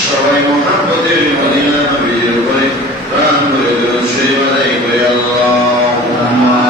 সবাই মোহাম্মদের মদিনা নবীর উপরে প্রাণ করে দরুদ শরীফ আদায় করে আল্লাহুম্মা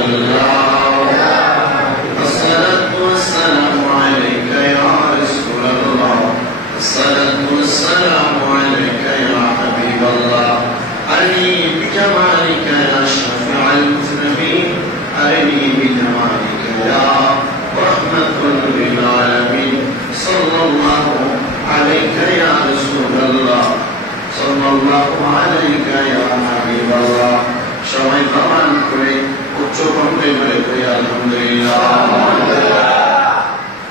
Allah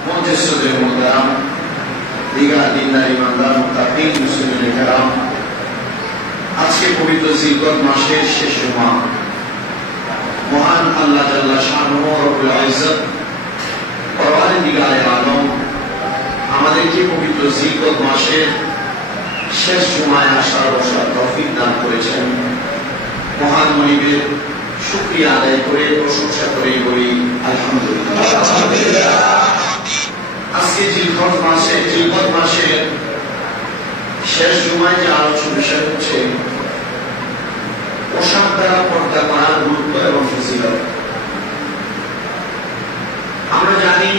মঞ্চেশ্বরের মোহতারাম দীঘা দিনদার ইমানদার মুত্তাকিন মুসলিমিন কেরাম, আজকে পবিত্র জিলকদ মাসের শেষ জুমা, মহান আল্লাহ জাল্লা শানুহু রব্বুল ইজ্জত পরওয়ারদিগারে আলম আমাদেরকে পবিত্র জিলকদ মাসের শেষ জুমায় আসার বসার তৌফিক দান করেছেন। মহান মনিবের শুকরিয়া আদায় করে প্রশংসা করে বলি আলহামদুলিল্লাহ। আজকে জিলকদ মাসের শেষ জুমায় যে আলোচনা বিষয় হচ্ছে পোশাক দ্বারা পর্দা করার গুরুত্ব এবং ফজিলত। আমরা জানি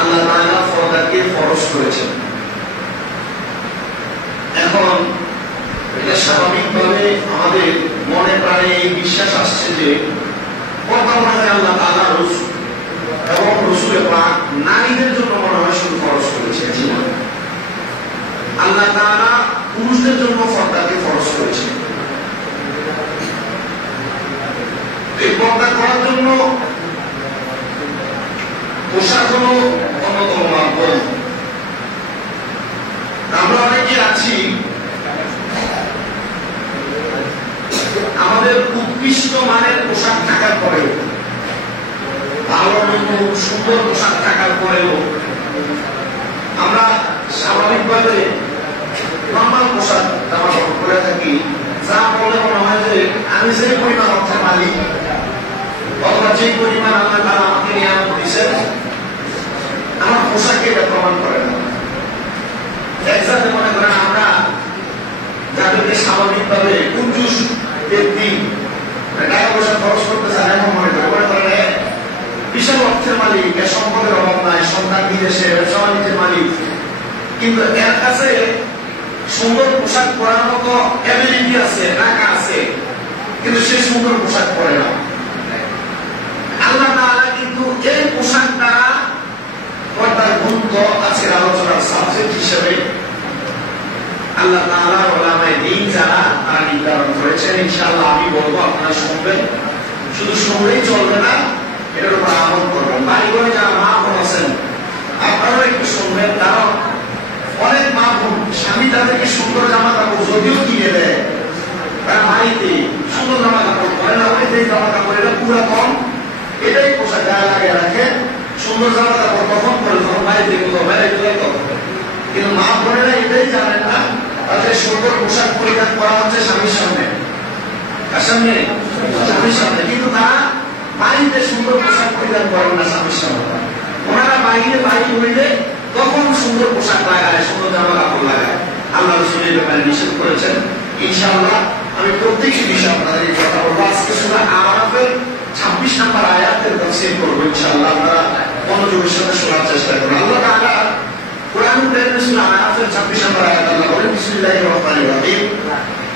আল্লাহ তাআলা পর্দাকে ফরজ করেছেন। এখন এটা স্বাভাবিকভাবে আমাদের মনে প্রাণে এই বিশ্বাস আসছে যে পর্দা মানে আল্লাহ তাআলা রাসূল এবং রাসূল পাক নারীদের জন্য মনে হয় শুধু ফরজ করেছেন। আল্লাহ তাআলা পুরুষদের জন্য পর্দাকে ফরজ করেছেন। এই পর্দা করার জন্য পোশাক হলো অন্যতম মাধ্যম। আমরা অনেকে আছি আমাদের উৎকৃষ্ট মানের পোশাক থাকার পরেও, ভালো সুন্দর পোশাক থাকার পরেও আমরা স্বাভাবিকভাবে নর্মাল পোশাক জামা কাপড় পরে থাকি, যা বলে মনে হয় যে আমি যে পরিমাণ অর্থের মালিক অথবা যে পরিমাণ আল্লাহ তাআলা আমাকে নিয়ামত দিয়েছেন আমার পোশাকে এটা প্রমাণ করে না। একসাথে মনে করেন আমরা যাদেরকে স্বাভাবিকভাবে কুঞ্জুস ব্যক্তি টাকা পয়সা খরচ করতে চান এমন মনে করেন বিশাল অর্থের মালিক, এর সম্পদের অভাব নাই, সন্তান বিদেশে, ব্যবসা বাণিজ্যের মালিক, কিন্তু এর কাছে সুন্দর পোশাক পরার মতো অ্যাবিলিটি আছে, টাকা আছে, কিন্তু সে সুন্দর পোশাক পরে না। আল্লাহ তাআলা কিন্তু এই পোশাক দ্বারা পর্দার গুরুত্ব আজকের আলোচনার সাবজেক্ট হিসেবে আল্লাহ তাআলা উলামায়ে দ্বীন যারা তারা নির্ধারণ করেছেন। ইনশাআল্লাহ আমি বলবো, আপনারা শুনবেন, শুধু শুনলেই চলবে না, এটার উপর আমল করবেন। বাড়িঘরে যারা মা বোন আছেন আপনারাও একটু শুনবেন, কারণ অনেক মা বোন স্বামী তাদেরকে সুন্দর জামা কাপড় যদিও কিনে দেয়, তারা বাড়িতে সুন্দর জামা কাপড় পরে না, ওই জামা কাপড় এটা পুরাতন, এটাই পোশাক গায়ে লাগিয়ে রাখে, সুন্দর জামা কাপড় তখন করে তখন বাড়িতে কোথাও বেড়াই চলে তখন। কিন্তু মা বোনেরা এটাই জানেন না তাদের সুন্দর পোশাক পরিধান করা হচ্ছে স্বামীর সামনে, স্বামীর সামনে, কিন্তু তারা বাড়িতে সুন্দর পোশাক পরিধান করেন না স্বামীর সামনে। ওনারা বাইরে বাড়ি হইলে তখন সুন্দর পোশাক লাগায়, সুন্দর জামা কাপড় লাগায়। আল্লাহ রাসূল এই ব্যাপারে নিষেধ করেছেন। ইনশাআল্লাহ আমি প্রত্যেকটি বিষয় আপনাদের এই কথা বলবো। আজকে সূরা আরাফের 26 নম্বর আয়াতের তাফসীর করব ইনশাআল্লাহ। আপনারা মনোযোগের সাথে শোনার চেষ্টা করুন। আল্লাহ তাআলা কুরআনুল কারীমে সূরা আরাফের 26 নম্বর আয়াত আল্লাহ বলেন, বিসমিল্লাহির রহমানির রহিম,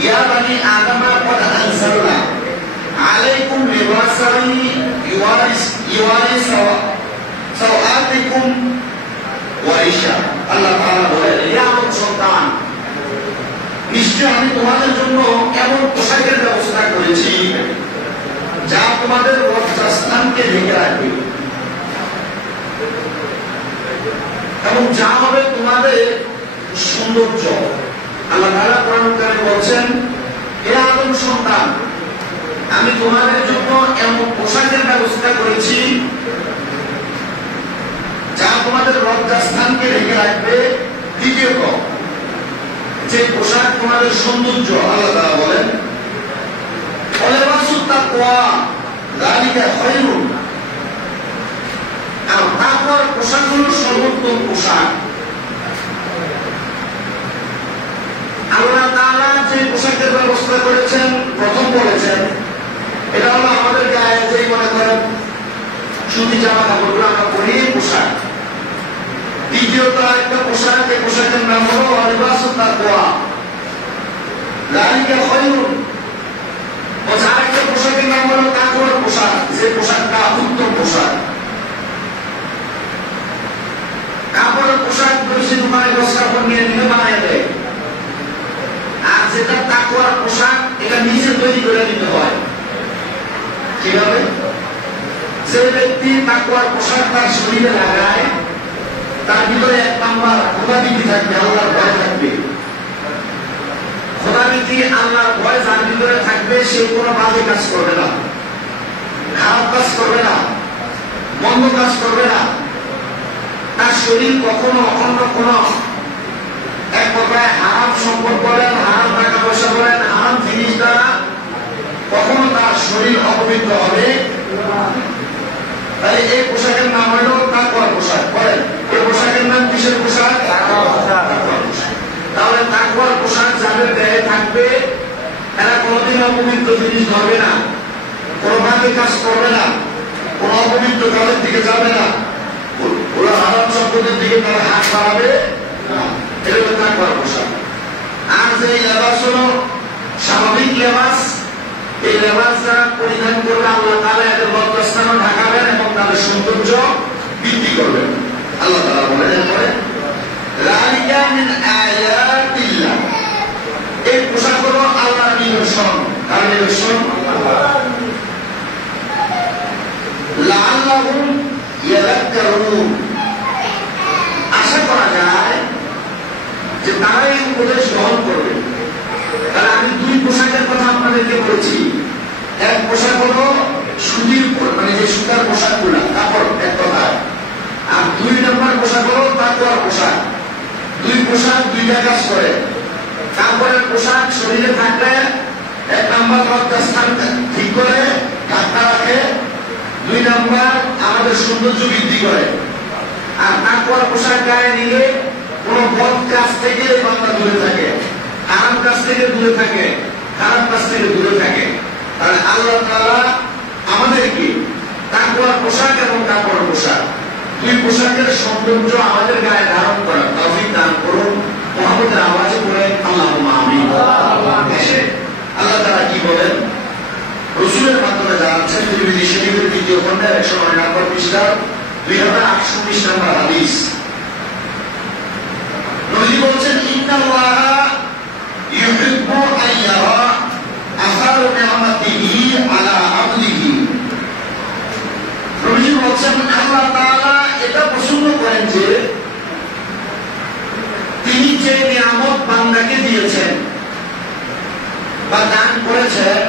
ইয়া বানি আদম قد أنزلنا عليكم لباسا يواري سوآتكم وريشا। আল্লাহ তাআলা বলেন, হে আমার সন্তান, নিশ্চয় আমি তোমাদের জন্য এমন পোশাকের ব্যবস্থা করেছি যা তোমাদের লজ্জাস্থানকে ঢেকে রাখবে এবং যা হবে তোমাদের সৌন্দর্য। আল্লাহ তাআলা কোরআনুল কারীমে বলছেন, হে আদম সন্তান, আমি তোমাদের জন্য এমন পোশাকের ব্যবস্থা করেছি যা তোমাদের লজ্জাস্থানকে ঢেকে রাখবে। দ্বিতীয়ত, যে পোশাক তোমাদের সৌন্দর্য, আল্লাহ তাআলা বলেন, ওয়ালিবাসুত তাকওয়া যালিকা খায়রুন, আর তাকওয়ার পোশাক হলো সর্বোত্তম পোশাক। আল্লাহ তাআলা যে পোশাকের ব্যবস্থা করেছেন, প্রথম বলেছেন এটা হলো আমাদের গায়ে যেই মনে করেন সুতি জামা কাপড়গুলো আমরা পরি পোশাক। দ্বিতীয়ত একটা পোশাক, এই পোশাকের নাম হলো ওয়ালিবাসুত তাকওয়া যালিকা খায়রুন। আরেকটা পোশাকের নাম হলো তাকওয়ার পোশাক, যে পোশাকটা উত্তম পোশাক। কাপড়ের পোশাক বেশি দোকানে 10 কাপড় নিয়ে নিয়ে বানিয়ে দেয়, আর যেটা তাকওয়ার পোশাক এটা নিজে তৈরি করে নিতে হয়। কিভাবে? যে ব্যক্তি তাকওয়ার পোশাক তার শরীরে লাগায় তার ভিতরে এক নাম্বার খোদাভীতি থাকবে, আল্লাহর ভয় থাকবে। খোদাভীতি আল্লাহর ভয় যার ভিতরে থাকবে সে কোনো বাজে কাজ করবে না, খারাপ কাজ করবে না, মন্দ কাজ করবে না। তার শরীর কখনো অন্য কোন এক প্রকার হারাম সম্পদ বলেন, হারাম টাকা পয়সা বলেন, হারাম জিনিস দ্বারা কখনো তার শরীর অপবিত্র হবে। তাই এই পোশাকের নাম হল তাকওয়ার পোশাক। বলেন এই পোশাকের নাম কিসের পোশাক? তাহলে তাকওয়ার পোশাক যাদের দেহে থাকবে এরা কোনোদিন অপবিত্র জিনিস ধরবে না, কোনো বাজে কাজ করবে না, কোন অপবিত্র কাজের দিকে যাবে না, ওরা হারাম সম্পদের দিকে তারা হাত বাড়াবে না। এটা হলো তাকওয়ার পোশাক। আর যে লেবাস হলো স্বাভাবিক লেবাস, এই লেবাস যারা পরিধান করবে আল্লাহ তাআলা এদের লজ্জাস্থান ঢাকাবেন এবং তাদের সৌন্দর্য বৃদ্ধি করবেন। আল্লাহ তাআলা বলেন এরপরে যালিকা মিন আয়াতিল্লাহ, এই পোশাক হলো আল্লাহর নিদর্শন। কার নিদর্শন? লাআল্লাহুম ইয়াযাক্কারুন, আশা করা যায় যে তারা এই উপদেশ গ্রহণ করবে। তাহলে আমি দুই পোশাকের কথা আপনাদেরকে বলেছি। এক পোশাক হলো সুতির, মানে যে সুতার পোশাক গুলা কাপড় এক কথা, আর দুই নম্বর পোশাক হলো তাকওয়ার পোশাক। দুই পোশাক দুইটা কাজ করে। কাপড়ের পোশাক শরীরে থাকলে এক নম্বর লজ্জাস্থান ঠিক করে ঢাকা রাখে, দুই নম্বর আমাদের সৌন্দর্য বৃদ্ধি করে। আর তাকওয়ার পোশাক গায়ে নিলে কোন বদ কাজ থেকে বান্দা দূরে থাকে, খারাপ কাজ থেকে দূরে থাকে, খারাপ কাজ থেকে দূরে থাকে। তাহলে আল্লাহ তাআলা আমাদেরকে তাকওয়ার পোশাক এবং কাপড়ের পোশাক দুই পোশাকের সৌন্দর্য আমাদের গায়ে ধারণ করার তৌফিক দান করুন। মুহাম্মদের আওয়াজে পড়ে আল্লাহুম্মা আমিন। আল্লাহ তাআলা কি বলেন? রাসূলের মাধ্যমে জানাচ্ছেন তিরমিজি শরীফের দ্বিতীয় খণ্ডের 109 নম্বর পৃষ্ঠা 2819 নম্বর হাদিস। নবী বলছেন ইন্নাল্লাহা ইউহিব্বু আন ইয়ারা আসার নি'মাতিহি আলা আবদিহি। নবী বলছেন আল্লাহ তাআলা এটা পছন্দ করেন যে তিনি যে নিয়ামত বান্দাকে দিয়েছেন বা দান করেছেন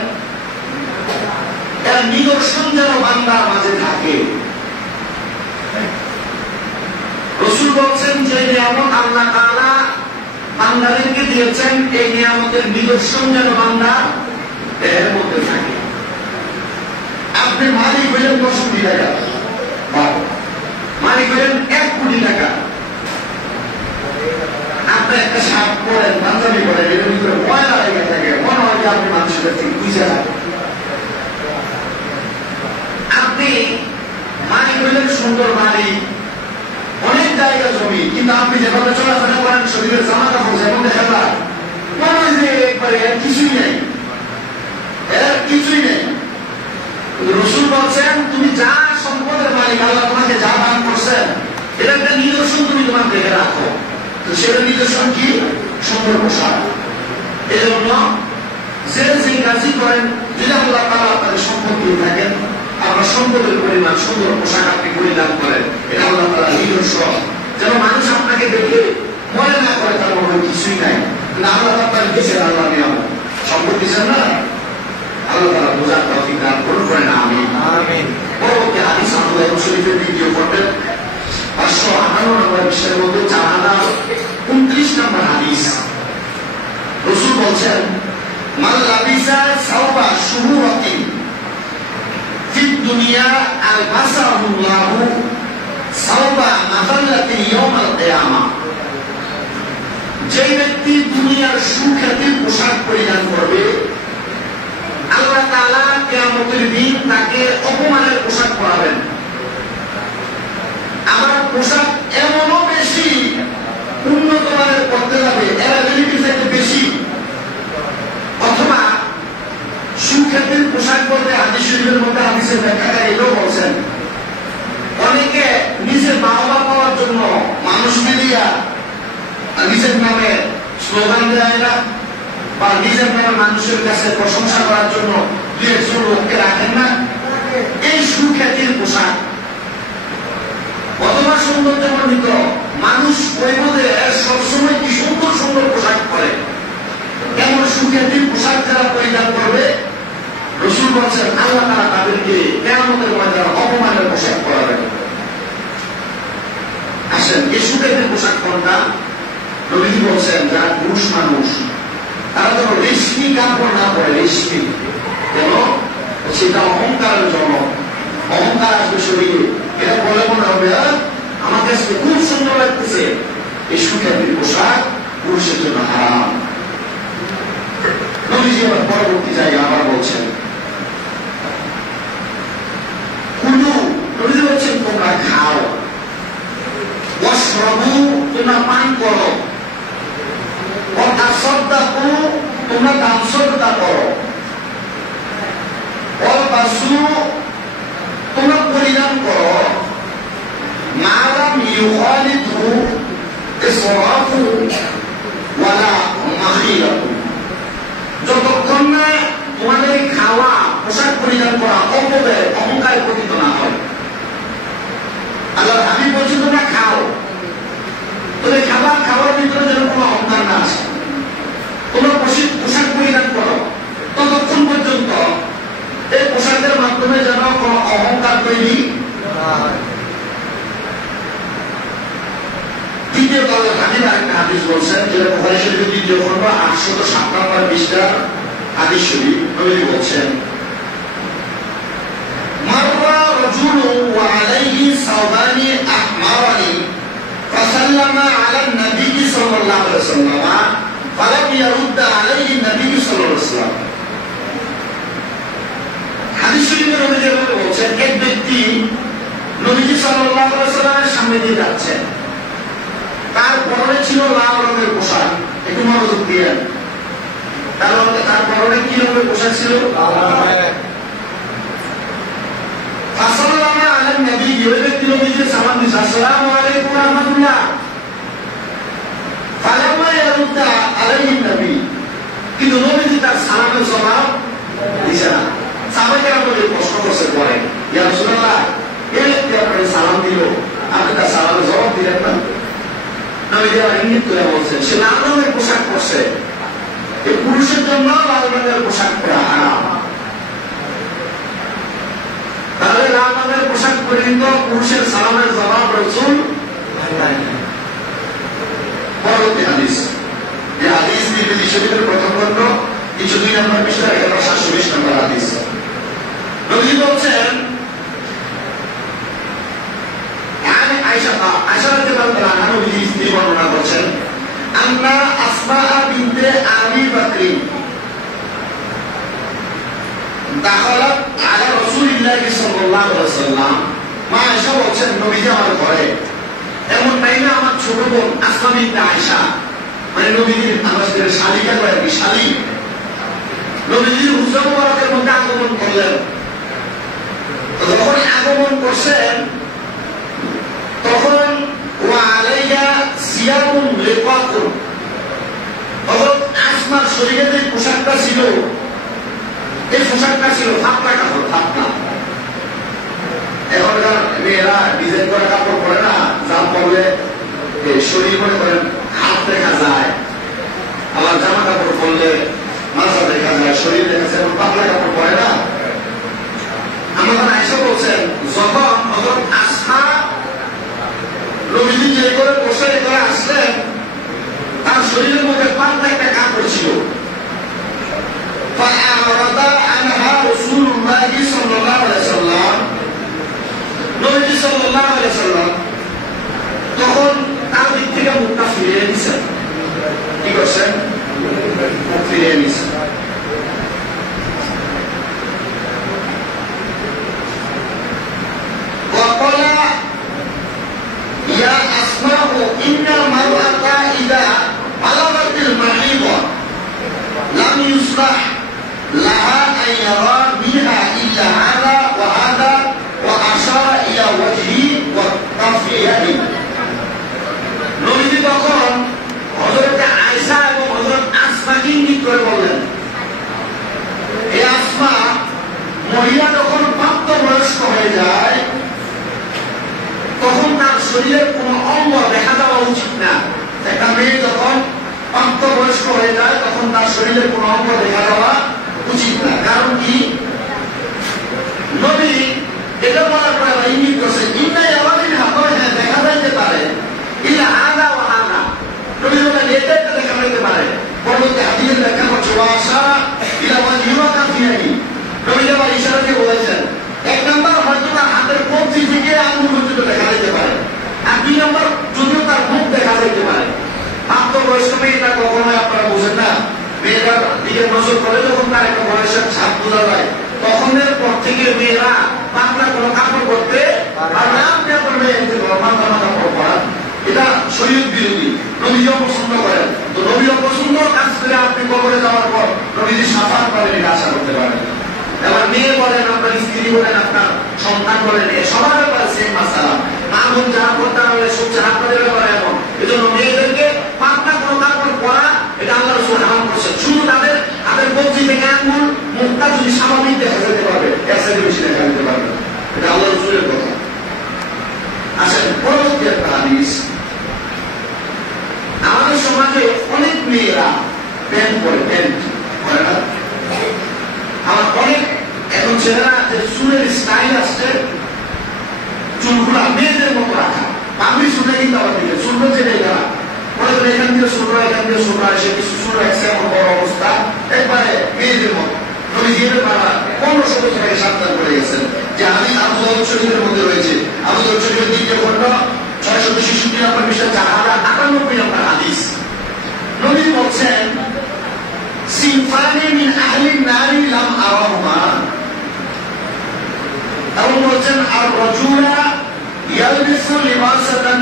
এর নিদর্শন যেন বান্দার মাঝে থাকে। রাসূল বলছেন যে নিয়ামত আল্লাহ তাআলা বান্দাদেরকে দিয়েছেন এই নিয়ামতের নিদর্শন যেন বান্দার দেহের মধ্যে থাকে। আপনি মালিক হইলেন 10 কোটি টাকা, মালিক হইলেন 1 কোটি টাকা, আপনি একটা শার্ট পরেন, পাঞ্জাবি পরেন, এর ভিতরে ময়লা লেগে থাকে, মনে হয় যে আপনি মানুষের কাছে বুঝে যান। আপনি মালিক হইলেন সুন্দর মালিক, অনেক জায়গা জমি, কিন্তু আপনি যেভাবে চলাফেরা করেন শরীরের জামা কাপড় যেমন দেখা যায় মনে হয় যে একবারে এর কিছুই নেই, এর কিছুই নেই। রাসূল বলছেন তুমি যা সম্পদের মালিক, আল্লাহ তোমাকে যা দান করছেন এটা একটা নিদর্শন, তুমি তোমার দেখে রাখো। তো সেটা নিদর্শন কি? সুন্দর পোশাক। এই জন্য যে যে কাজই করেন, যদি আল্লাহ তাআলা আপনাকে সম্পদ দিয়ে থাকেন, আপনার সম্পদের পরিমাণ সুন্দর পোশাক আপনি পরিধান করেন, এটা আল্লাহ তাআলা নিদর্শন, যেন মানুষ আপনাকে দেখে মনে না করে তার মনে কিছুই নাই। কিন্তু আল্লাহ তাআলা দিয়েছেন, আল্লাহ নিয়ামত সম্পদ দিয়েছেন না, আল্লাহ তাআলা বোঝার তৌফিক দান করুন। করেন আমিন। পরবর্তী হাদিস আব্দুল্লাহ ইবনে শরীফের দ্বিতীয় খণ্ডের 558 নম্বর পৃষ্ঠার মধ্যে 4029 নম্বর হাদিস। রাসূল বলছেন মান লাবিসা সাওবা শুহুরাতিন ফিদ দুনিয়া আলবাসাহুল্লাহু সাওবা মাযাল্লাতিন ইয়াউমাল কিয়ামাহ। যে ব্যক্তি দুনিয়ার সুখ্যাতির পোশাক পরিধান করবে আল্লাহ তাআলা কিয়ামতের দিন তাকে অপমানের পোশাক পরাবেন। আমার পোশাক এমনও বেশি উন্নত মানের করতে যাবে, অ্যাবিলিটি থেকে বেশি। অথবা সুখ্যাতির পোশাক বলতে হাদিস শরীফের মধ্যে হাদিসের ব্যাখ্যাটা এটাও বলছেন, অনেকে নিজের বাহবা পাওয়ার জন্য মানুষকে দিয়া নিজের নামে স্লোগান দেয় না, বা নিজের নামে মানুষের কাছে প্রশংসা করার জন্য 2-1 জন লোককে রাখেন না। এই সুখ্যাতির পোশাক বর্ণিত মানুষ বইমধ্যে সবসময় কি সুন্দর সুন্দর পোশাক পরে, এমন সুখ্যাতির পোশাক যারা পরিধান করবে রাসূল বলেছেন আল্লাহ তাআলা তাদেরকে কিয়ামতের ময়দানে অপমানের পোশাক পরাবেন। আসেন এই সুখ্যাতির পোশাক কোনটা? নবীজি বলছেন যারা পুরুষ মানুষ তারা যেন রেশমি কাপড় না পরে, রেশমি কেন? সেটা অহংকারের জন্য, অহংকার আসবে শরীরে, এটা বলে মনে হবে আমার কাছে খুব সুন্দর লাগতেছে। এই সুখ্যাতির পোশাক পুরুষের জন্য হারাম। নবীজি আবার পরবর্তী জায়গায় আবার বলছেন কুলু, নবীজি বলছেন তোমরা খাও, ওয়াশরাবু তোমরা পান করো, ওয়া তাসাদ্দাকু তোমরা দান সদকা করো, ওয়ালবাসু তোমরা পরিধান করো, মা লাম ইউখালিতু ইসরাফু ওয়ালা মাখিলাতু, যতক্ষণ না তোমাদের খাওয়া পোশাক পরিধান করা অপব্যয় অহংকারে পতিত না হয়। আল্লাহ হাবিব বলছেন তোমরা খাও, তবে খাবার খাওয়ার ভিতরে যেন কোনো অহংকার না আসে। তোমরা পোশাক পরিধান করো ততক্ষণ পর্যন্ত এই পোশাকের মাধ্যমে যেন কোনো অহংকার তৈরি না হয়। দ্বিতীয় দলের হাদিস আরেকটা হাদিস বলছেন, যেটা বুখারী শরীফের দ্বিতীয় খণ্ড 857 পৃষ্ঠা হাদিস শরীফ। নবী বলছেন মাররা রাজুলু ওয়া আলাইহি সাওবানি আহমারানি ফাসাল্লামা আলা নবী সাল্লাল্লাহু আলাইহি ওয়াসাল্লাম ফালাম ইয়ারুদ আলাইহি নবী সাল্লাল্লাহু আলাইহি ওয়াসাল্লাম। হাদিস শরীফে নবী বলছেন এক ব্যক্তি নবী সাল্লাল্লাহু আলাইহি ওয়াসাল্লামের সামনে দিয়ে যাচ্ছেন, তার পরনে ছিল লাল রঙের পোশাক। একটু মনোযোগ দিয়ে, তার পরনে কি রঙের পোশাক ছিল? ফাসাল্লামা আলা নবী, ওই ব্যক্তি নবীকে সালাম দিয়েছে আসসালামু আলাইকুম ওয়া রাহমাতুল্লাহ। ফালাম্মা ইয়ারুদ্দা আলাইহি নবী, কিন্তু নবীজি তার সালামের জবাব দিছে না। সাহাবায়ে বলে প্রশ্ন করছে পরে, ইয়া রাসূলুল্লাহ এই ব্যক্তি আপনাকে সালাম দিল, আপনি তার সালামের জবাব দিলেন না। নবীজি ইঙ্গিত করে বলছেন সে লাল রঙের পোশাক পরছে, এই পুরুষের জন্য লাল রঙের পোশাক পরা হারাম। তাহলে লাল রঙের পোশাক পরিহিত পুরুষের সালামের জবাব রাসূল। পরবর্তী হাদিস, এই হাদিস তিরমিজি শরীফের প্রথম খণ্ড 2 নম্বর পৃষ্ঠা 720 নম্বর হাদিস। নবীজি বলছেন আয়েশা রাদিয়াল্লাহু আনহা নবীজি স্ত্রী বর্ণনা করছেন আন্না আসমা বিনতে আবি বকর দাখালাত আলা রাসূলিল্লাহ সাল্লাল্লাহু আলাইহি ওয়াসাল্লাম। মা আয়েশা বলছেন নবীজি আমার ঘরে এমন টাইমে আমার ছোট বোন আসমা বিনতে আয়েশা, মানে নবীজির আমাদের শালিকা করে শালী, নবীজির হুজরা মুবারকের মধ্যে আগমন করলেন। যখন আগমন করছেন তখন ওয়া আলাইহা সিয়াবুন লিকাতুন, তখন আসমার শরীরে যে পোশাকটা ছিল এই পোশাকটা ছিল ফাতলা কাপড়, ফাতলা। এখনকার মেয়েরা ডিজাইন করা কাপড় পরে না, যা পরলে শরীর মনে করেন হাত দেখা যায়, আবার জামা কাপড় পরলে মাথা দেখা যায়, শরীর দেখা যায়, পাতলা কাপড় পরে না। আমাদের আয়েশা বলছেন যখন আসমা নবীজি যে করে বসে করে আসলেন তার শরীরের মধ্যে পাতলা একটা কাপড় ছিল। ফাআরাদা আনহা রাসূলুল্লাহ সাল্লাল্লাহু আলাইহি ওয়াসাল্লাম, নবীজি সাল্লাল্লাহু আলাইহি ওয়াসাল্লাম তখন তার দিক থেকে মুখটা ফিরিয়ে নিয়েছেন। কি করছেন? মুখ ফিরিয়ে নিয়েছেন। وقال يا أسماء إن المرأة إذا بلغت المحيض لم يصلح لها أن يرى بها إلا هذا وهذا، وأشار إلى وجهه وكف يده। নবীজি তখন হযরত আয়েশা এবং হযরত আসমাকে ইঙ্গিত করে বললেন, হে আসমা, মহিলা যখন প্রাপ্তবয়স্ক হয়ে যায় তখন তার শরীরের কোন নারীদের কোন অঙ্গ দেখা যাওয়া উচিত না। কারণ কি, নবী এটা বলার পরে আবার ইঙ্গিত করছে ইন্নাই আমাদের হাত দেখা যাইতে পারে ইল্লা আদা ও আদা। নবী বলেন এটা একটা দেখা যাইতে পারে। পরবর্তী হাদিসে দেখা করছে ওয়াসা ইলা ওয়াজিবা কাফিয়ানি। নবী আবার ইশারা দিয়ে বলেছেন এক নাম্বার হয়তো তার হাতের কবজি থেকে আঙ্গুল পর্যন্ত দেখা যেতে পারে, আর দুই নাম্বার যদিও তার মুখ দেখা যেতে পারে। প্রাপ্তবয়স্ক মেয়েটা কখনোই আপনারা বুঝেন না, মেয়েটার দিকে নজর করে যখন তার একটা বয়সের ছাপ বোঝা যায়, তখনের পর থেকে মেয়েরা পাতলা কোনো কাপড় করতে পারবে। আপনি আপনার মেয়েকে পাতলা কাপড় পরান, এটা শরীয়ত বিরোধী। নবীও পছন্দ করেন, তো নবীও পছন্দ কাজ করে আপনি কবরে যাওয়ার পর নবীজি সাফাত পাবেন এটা আশা করতে পারেন। এবার মেয়ে বলেন, আপনার স্ত্রী বলেন, আপনার সন্তান বলেন, সবার ব্যাপারে সেম মাসালা। মা বোন যাহা করতে হবে সবচেয়ে আপনাদের ব্যাপারে এমন। এই জন্য মেয়েদেরকে পাতলা কোনো কাপড় পরা এটা আল্লাহ রাসূল হারাম করেছেন। শুধু তাদের হাতের কবজি থেকে আঙ্গুল, মুখটা যদি স্বাভাবিক দেখা যেতে পারবে, এর চাইতে বেশি দেখা যেতে পারবে, এটা আল্লাহ রাসূলের কথা। আসেন পরবর্তী একটা হাদিস। আমাদের সমাজে অনেক মেয়েরা প্যান্ট পরে, প্যান্ট পরে না। আমার অনেক এখন ছেলেরা যে চুলের স্টাইল আসছে, চুলগুলা মেয়েদের মতো রাখা, আমি শুনে কিন্তু আবার দিকে চুলগুলো যে নেই তারা মনে করে এখান দিয়ে শুনলো, এখান দিয়ে শুনলো, এসে কিছু চুল রাখছে এমন বড় অবস্থা, একবারে মেয়েদের মতো। নবী জিদের বাবা 1500 বছর আগে সাবধান করে গেছেন যে আমি আবু দাউদ শরীফের মধ্যে রয়েছে, আবু দাউদ শরীফের 2 খণ্ড 666 নম্বর পৃষ্ঠা 4098 নম্বর হাদিস। নবী বলছেন সিনফানি মিন আহলিন নারি লাম আরাহুমা, এবং বলছেন আর রাজুলা ইয়ালবিসু লিবাসাতান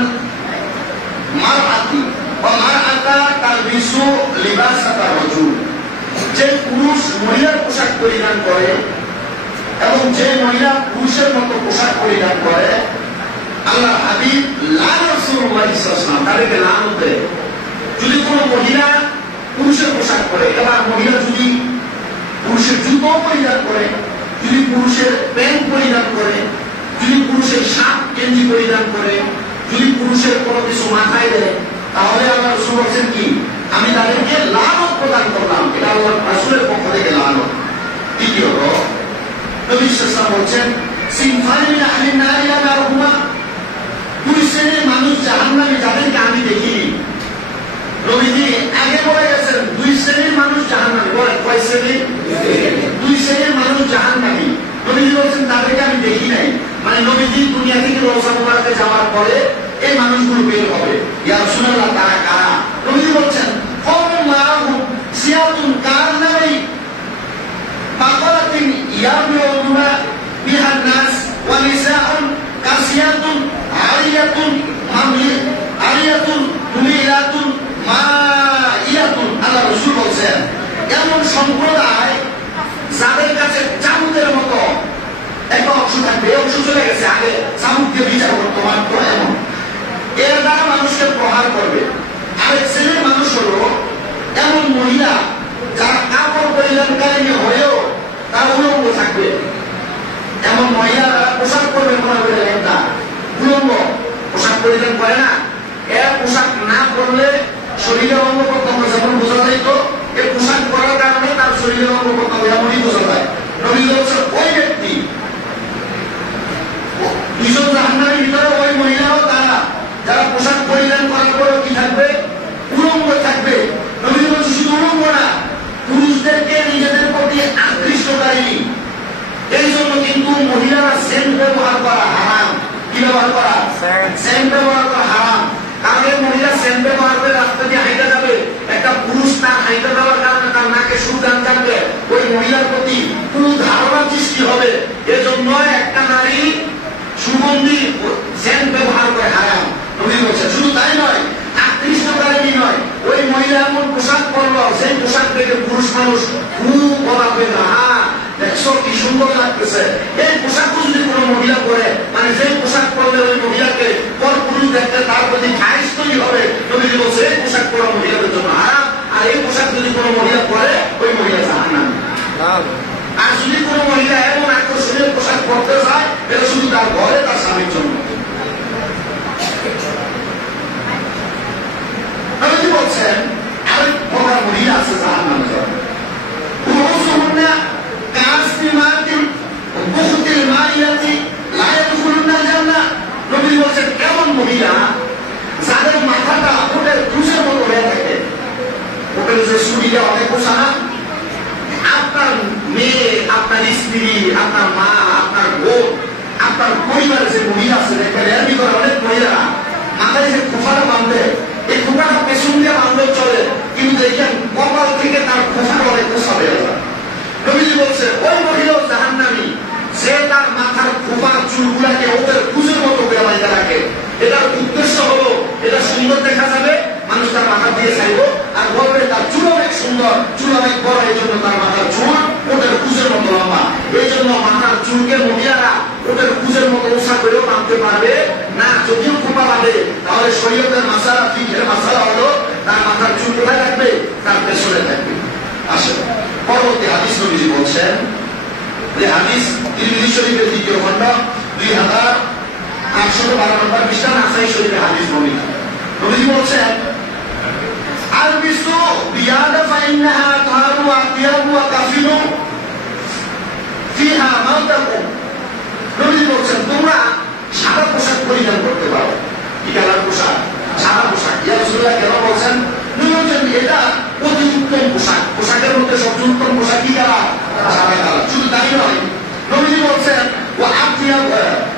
মারআতি ওয়া মারআতা তালবিসু লিবাসাতা রাজুল। যে পুরুষ মহিলার পোশাক পরিধান করে এবং যে মহিলা পুরুষের মতো পোশাক পরিধান করে, আল্লাহ হাবিব রাসূলুল্লাহ সাল্লাল্লাহু আলাইহি ওয়াসাল্লাম তাদেরকে লানত দেয়। যদি কোনো মহিলা পুরুষের পোশাক পরে, এবার মহিলা যদি পুরুষের জুতো পরিধান করে, যদি পুরুষের প্যান্ট পরিধান করে, যদি পুরুষের শার্ট গেঞ্জি পরিধান করে, যদি পুরুষের কোনো কিছু মাথায় দেয়, তাহলে আল্লাহ রাসূল বলেন কি আমি তাদেরকে লানত প্রদান করলাম। এটা আল্লাহ রাসূলের পক্ষ থেকে লানত। দ্বিতীয়ত নবী সাল্লাল্লাহু আলাইহি ওয়াসাল্লাম বলেন সিনফানি মিন আহলিন নারি লা আরাহুমা, 2 শ্রেণীর মানুষ জাহান্নামী যাদেরকে আমি দেখিনি। নবীজি আগে বলে গেছেন 2 শ্রেণীর মানুষ জাহান্নামী। বলেন কয় শ্রেণী? 2 শ্রেণীর মানুষ জাহান্নামী। নবীজি বলছেন তাদেরকে আমি দেখি নাই, মানে নবীজি দুনিয়া থেকে রওজা মুবারকে যাওয়ার পরে এই মানুষগুলো বের হবে। ইয়া রাসূলুল্লাহ তারা কারা? নবীজি বলছেন কওমুন মাআহুম সিয়াতুন কান্নাবি বাকারাতিন ইয়াবুনা বিহান নাস ওয়া নিসাউন কাসিয়াতুন আরিয়াতুন আরিয়াতুন মুমিলাতুন মাইয়াতুন। আল্লাহ রাসূল বলেন এমন সম্প্রদায় যাদের কাছে চামুদের মতো একটা অংশ থাকবে, এই অংশ চলে গেছে, আগে চামুককে বিচার করতো মাত্র এমন, এর দ্বারা মানুষকে প্রহার করবে। আরেক শ্রেণীর মানুষ হলো এমন মহিলা যারা কাপড় পরিধানকারী হয়েও তার উলঙ্গ থাকবে। এমন মহিলারা পোশাক পরবে মনে করে একটা উলঙ্গ পোশাক পরিধান করে না, এর পোশাক না পরলে শরীরের অঙ্গ প্রত্যঙ্গ যেমন বোঝা যাইত, এই পোশাক পরার কারণে তার শরীরের অঙ্গ প্রত্যঙ্গ এমনই বোঝা যায়। নবী বলেছেন ওই ব্যক্তি 2 জাহান্নামের ভিতরে ওই মহিলাও তারা যারা পোশাক পরিধান করার পরেও কি থাকবে? উলঙ্গ থাকবে। নবী বলেছেন শুধু উলঙ্গ না, পুরুষদেরকে নিজেদের প্রতি আকৃষ্টকারী। এই জন্য কিন্তু মহিলারা সেন্ট ব্যবহার করা হারাম। কি ব্যবহার করা? সেন্ট ব্যবহার করা হারাম। কারণ এই মহিলা সেন্ট ব্যবহার করে রাস্তা দিয়ে হাইটা যাবে, একটা পুরুষ তার হাইটা দেওয়ার কারণে তার নাকে সুদান থাকবে, ওই মহিলার প্রতি কোন ধারণা সৃষ্টি হবে। এজন্য একটা নারী সুগন্ধি সেন্ট ব্যবহার করে হারাম। নবী বলছেন শুধু তাই নয়, আকৃষ্টকারী নয়, ওই মহিলা এমন পোশাক পরল সেই পোশাক দেখে পুরুষ মানুষ খুব অবাক হয়ে না, হ্যাঁ দেখছো কি সুন্দর লাগতেছে। এই পোশাকও যদি কোনো মহিলা পরে, মানে যে পোশাক পরলে ওই মহিলাকে পর পুরুষ দেখতে তার প্রতি খাইশ তৈরি হবে, নবী বলছে এই পোশাক পরা মহিলাদের জন্য হারাম। আর এই পোশাক যদি কোনো মহিলা পরে ওই মহিলা জাহান্নামী। আর যদি কোনো মহিলা এমন আকর্ষণীয় পোশাক পরতে চায়, এটা শুধু তার ঘরে তার স্বামীর জন্য। নবী বলছেন আরেক প্রকার মহিলা আছে জাহান্নামে যাবে। মাইয়াতি লা ইয়াদখুলুনা জান্নাহ। নবী বলেন কেমন মহিলা যাদের মাথাটা ওদের ক্রুশের মতো হয়ে থাকে। ওদের যে সুবিধা অনেক পোষানা, আপনার মেয়ে, আপনার স্ত্রী, আপনার মা, আপনার বোন, আপনার পরিবারের যে মহিলা আছে দেখবেন এর ভিতরে অনেক মহিলা মাথায় যে খোফাটা বাঁধবে, এই খোফাটা পেছন দিয়ে বাঁধলেও চলে, কিন্তু দেখেন কপাল থেকে তার খোফাটা অনেক পোষা হয়ে যায়। নবীজি বলছে ওই মহিলাও জাহান্নামী, সে তার মাথার খোফার চুলগুলাকে ওদের কুজের মতো করে বাইরে রাখে। এটার উদ্দেশ্য হলো এটা সুন্দর দেখা যাবে, মানুষ তার মাথা দিয়ে চাইব আর বলবে তার চুল অনেক সুন্দর, চুল অনেক বড়, এই জন্য তার মাথার চুল ওদের কুজের মতো লম্বা। এই জন্য মাথার চুলকে মহিলারা ওদের কুজের মতো উষা করেও বাঁধতে পারবে না। যদিও খোপা বাঁধে তাহলে শরীয়তের মাসালা, ফিকহের মাসালা হলো তার মাথার চুল কোথায় থাকবে, তার পেছনে থাকবে। আসলে পরবর্তী হাদিস নবীজি বলছেন, যে হাদিস তিরমিজি শরীফের 2য় খণ্ড 2812 নম্বর পৃষ্ঠা, নাসাই শরীফের হাদিস বর্ণিত। নবীজি বলছেন আলবিসু বিয়াদা ফাইন্নাহা তাহারু আতিয়াবু ওয়া কাফিনু ফিহা মাউতাকুম। নবীজি বলছেন তোমরা সাদা পোশাক পরিধান করতে পারো। কি কালার পোশাক? সাদা পোশাক। ইয়া রাসূলুল্লাহ কেন বলছেন? বলছেন এটা অতি উত্তম পোশাক। পোশাকের মধ্যে সবচেয়ে উত্তম পোশাক কি কালার? সাদা কালার। শুধু তাই নয়, নবীজি বলছেন ওয়া আতিয়াবু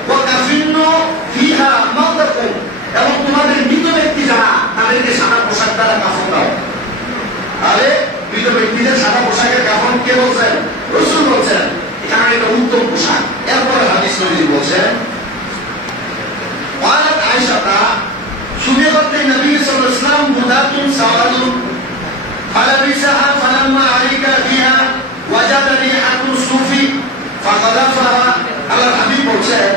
ওয়া কাফিনু ফিহা মাউতাকুম, এবং তোমাদের মৃত ব্যক্তি যারা তাদেরকে সাদা পোশাক দ্বারা কাফন দাও। আরে মৃত ব্যক্তিদের সাদা পোশাকের কাফন কে বলছেন? রাসূল বলছেন। এখানে এটা উত্তম পোশাক। এরপরে হাদিস নবী বলছেন ওয়ালাত আয়েশা সুবিয়াত নবী সাল্লাল্লাহু আলাইহি ওয়াসাল্লাম বুদাতুন সাওয়াদুন ফালাবিসাহা ফালাম্মা আলিকা বিহা ওয়াজাদা রিহাতুন সুফি ফাকাদাফাহা। আল্লাহর হাবিব বলছেন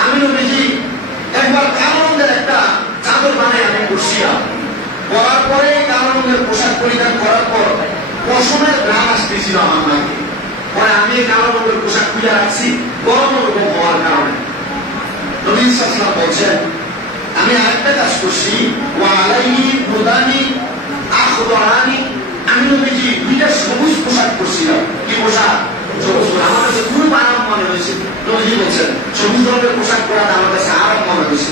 আমি নবীজি একবার কালো রঙের একটা চাদর বানিয়ে আমি বসিয়া পরার পরে কালো রঙের পোশাক পরিধান করার পর পশমের ঘ্রাণ আসতেছিল আমার নাকে। পরে আমি কালো রঙের পোশাক খুলে রাখছি গরম অনুভব হওয়ার কারণে। নবী সাল্লাল্লাহু আলাইহি ওয়াসাল্লাম বলছেন আমি আরেকটা কাজ করছি ওয়া আলাইহি বুদানি আখদারানি, আমি নবীজি দুইটা সবুজ পোশাক করছিলাম। কি পোশাক? সবুজ। আমার কাছে খুব আরাম মনে হয়েছে। নবীজি বলছেন সবুজ রঙের পোশাক পরাটা আমার কাছে আরাম মনে হয়েছে।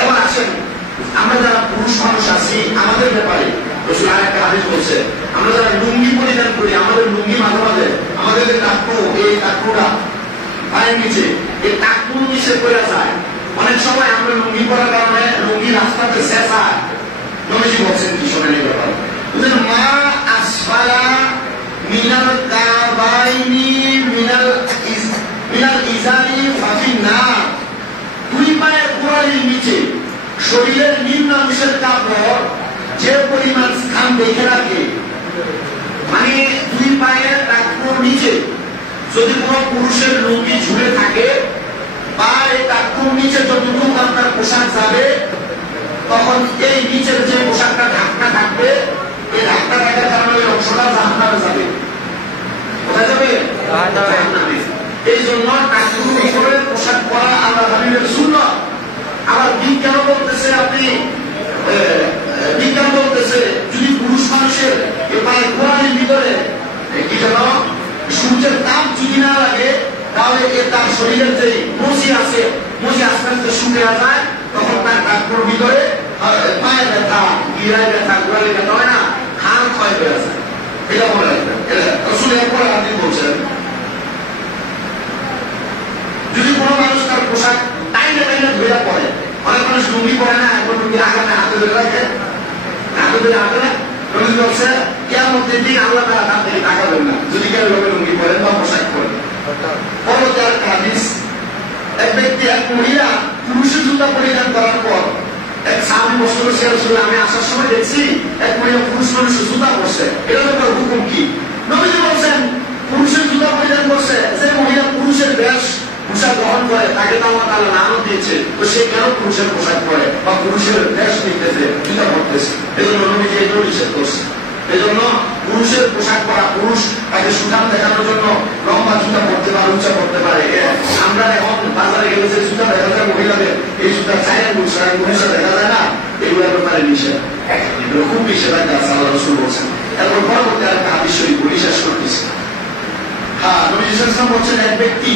এবার আসেন আমরা যারা পুরুষ মানুষ আছি আমাদের ব্যাপারে রাসূল আরেকটা হাদিস বলছে, আমরা যারা লুঙ্গি পরিধান করি আমাদের লুঙ্গি মাঝে মাঝে আমাদের যে টাকু, এই টাকুটা পায়ের নিচে, এই টাকুর নিচে পড়ে যায়। অনেক সময় আমরা লুঙ্গি পরার কারণে লুঙ্গি রাস্তাতে শেষায়। নবীজি বলছেন কি শোনেন এই ব্যাপারে, মা আসফালা মিনাল কাবাইনি মিনাল ইজারি ফাফিন নার। দুই পায়ের গোড়ালির নিচে শরীরের নিম্ন অংশের কাপড় যে পরিমাণ স্থান দেখে রাখে, মানে দুই পায়ের টাকুর নিচে যদি কোন পুরুষের লুঙ্গি ঝুলে থাকে বা এই টাকুর নিচে যতটুকু আপনার পোশাক যাবে, তখন এই নিচের যে পোশাকটা ঢাকনা থাকবে, এই ঢাকনা থাকার কারণে ওই অংশটা জাহান্নামে যাবে। কোথায় যাবে? জাহান্নামে। এই জন্য টাকুর উপরে পোশাক পরা আল্লাহর হাবিবের সুন্নাত। আবার বিজ্ঞান বলতেছে, আপনি বিজ্ঞান বলতেছে যদি পুরুষ মানুষের পায়ের গোড়ালির ভিতরে কি যেন সূর্যের তাপ যদি না লাগে তাহলে তার শরীরের যে মজি আছে, মজি আস্তে আস্তে শুকিয়ে যায়, তখন তার কাপড়ের ভিতরে পায়ে ব্যথা, গিরায় ব্যথা, গোড়ালি ব্যথা হয় না, হাড় ক্ষয় হয়ে যায়। এটা মনে রাখবেন। রাসূল এরপরে আপনি বলছেন যদি কোনো মানুষ তার পোশাক টাইনে টাইনে ধুয়ে পড়ে, অনেক মানুষ লুঙ্গি পরে না, এখন লুঙ্গি আগামে হাতে ধরে রাখে, হাতে ধরে হাতে না, নবী বলছে কিয়ামতের দিন আল্লাহ তাআলা তার দিকে তাকাবেন না যদি কেউ লুঙ্গি পরেন বা পোশাক পরেন। পরবর্তী আরেকটা হাদিস, এক ব্যক্তি, এক মহিলা পুরুষের জুতা পরিধান করার পর এক সাহাবী প্রশ্ন করছে, রাসূলুল্লাহ আমি আসার সময় দেখছি এক মহিলা পুরুষ মানুষের জুতা পরছে, এটার ব্যাপারে হুকুম কি? নবীজি বলছেন পুরুষের জুতা পরিধান করছে যে মহিলা পুরুষের বেশ পোশাক গ্রহণ করে তাকে তো আল্লাহ তাআলা লানত দিয়েছে, তো সে কেন পুরুষের পোশাক পরে বা পুরুষের বেশ নিতেছে, জুতা পরতেছে? এজন্য নবীজি এগুলো নিষেধ করছে। এজন্য পুরুষের পোশাক পরা, পুরুষ তাকে সুঠাম দেখানোর জন্য লম্বা জুতা পরতে পারে, উঁচা পড়তে পারে। আমরা এখন বাজারে গেলে যে জুতা দেখা যায় মহিলাদের, এই জুতা চাইনা পুরুষরা দেখা যায় না, এগুলোর ব্যাপারে নিষেধ, এগুলো খুব নিষেধাজ্ঞা আছে, আল্লাহ রাসূল বলছেন। এরপর পরবর্তী আরেকটা হাদিস শরীফ বলি, শেষ করতেছি। হ্যাঁ, নবী সাল্লাল্লাহু আলাইহি ওয়াসাল্লাম বলছেন এক ব্যক্তি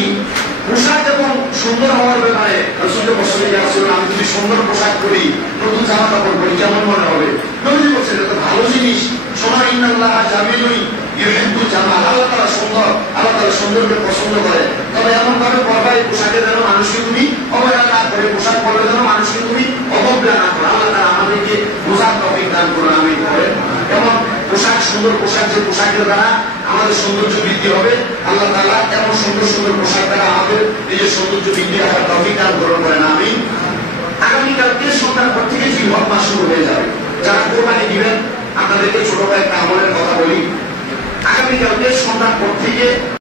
পোশাক এবং সুন্দর হওয়ার ব্যাপারে রাসূলকে প্রশ্ন করেছিলেন, আমি যদি সুন্দর পোশাক পরি, নতুন জামা কাপড় পরি, কেমন মনে হবে? নবীজি বলছেন এটা তো ভালো জিনিস। সোনা ইন্নাল্লাহ জামিলুন ইউহিব্বুল জামাল, আল্লাহ তাআলা সুন্দর, আল্লাহ তাআলা সুন্দরকে পছন্দ করে। তবে এমন ভাবে পরবা এই পোশাকে যেন মানুষকে তুমি অবহেলা না করে, পোশাক পরলে যেন মানুষকে তুমি অবজ্ঞা না করো। আল্লাহ তাআলা আমাদেরকে বোঝার তৌফিক দান করুন, আমিন বলেন। এবং পোশাক, সুন্দর পোশাক, যে পোশাকের দ্বারা আমাদের সৌন্দর্য বৃদ্ধি হবে, আল্লাহ তাআলা এমন সুন্দর সুন্দর পোশাক দ্বারা আমাদের নিজের সৌন্দর্য বৃদ্ধি রাখার তৌফিক দান করুন।